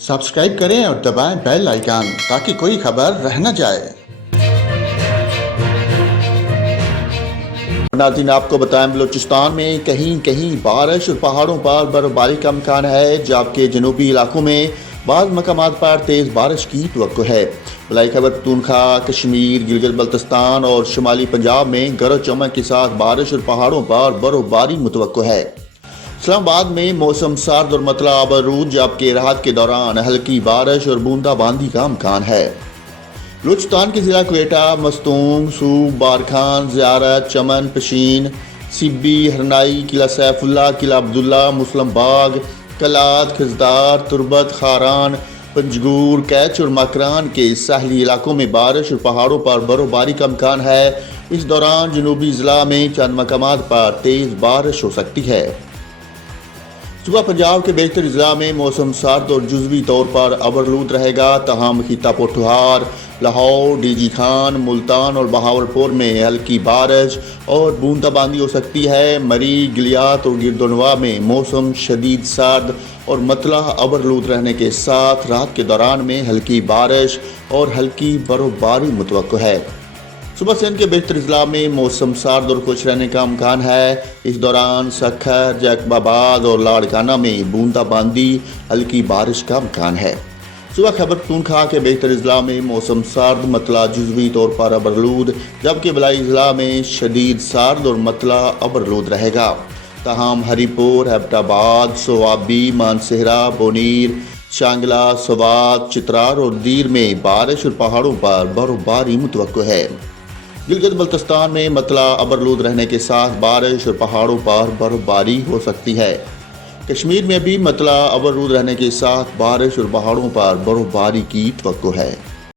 Subscribe करें और दबाएं बेल आइकन ताकि कोई खबर रह न जाए। नाज़रीन, आपको बताएं बलूचिस्तान में कहीं कहीं बारिश और पहाड़ों पर बर्फबारी का इम्कान है, जबकि जनूबी इलाकों में बाज़ मकामात पर तेज़ बारिश की तवक्को है। बलाई खैबर पख्तूनख्वा, कश्मीर, गिलगित बल्तिस्तान और शुमाली पंजाब में गरज चमक के साथ बारिश और पहाड़ों पर बर्फबारी मुतवक्को है। इस्लामाबाद में मौसम सर्द और मतला आबरूद, जबकि रात के दौरान हल्की बारिश और बूंदाबांदी का इम्कान है। बलूचिस्तान के ज़िला क्वेटा, मस्तूंग, सूब, बारखान, ज़ियारत, चमन, पशीन, सिब्बी, हरनाई, किला सैफुल्ला, किला अब्दुल्ला, मुसलम बाग, कलात, खजदार, तुरबत, खारान, पंजगूर, कैच और मकरान के साहली इलाकों में बारिश और पहाड़ों पर बर्फबारी का इम्कान है। इस दौरान जनूबी ज़िला में चंद मकामात पर तेज़ बारिश हो सकती है। सुबह पंजाब के बेहतर ज़िला में मौसम सर्द और जुज़वी तौर पर अबरलूद रहेगा, तहम खिता पोठहार, लाहौर, डीजी खान, मुल्तान और बहावलपुर में हल्की बारिश और बूंदाबांदी हो सकती है। मरी, गिलियात और गिरदोनवा में मौसम शदीद सर्द और मतला अबरलूद रहने के साथ रात के दौरान में हल्की बारिश और हल्की बर्फबारी मुतवक्को है। सुबह सिंध के बेहतर ज़िला में मौसम सर्द और खुश रहने का इम्कान है। इस दौरान सखर, जैकबाबाद और लाड़काना में बूंदाबांदी हल्की बारिश का इम्कान है। सुबह खैबर पख्तूनख्वा के बेहतर ज़िला में मौसम सर्द, मतला जुज़वी तौर पर अबरलूद, जबकि बलाई ज़िला में शदीद सर्द और मतला अबरलूद रहेगा। तहम हरीपुर, हैबटाबाद, सोआबी, मानसेहरा, बोनीर, शांगला, सवात, चित्रार और दीर में बारिश और पहाड़ों पर बर्फबारी मुतवक्को है। गिलगित बल्तिस्तान में मतला अबरलूद रहने के साथ बारिश और पहाड़ों पर बर्फबारी हो सकती है। कश्मीर में भी मतला अबरलूद रहने के साथ बारिश और पहाड़ों पर बर्फबारी की तवक्को है।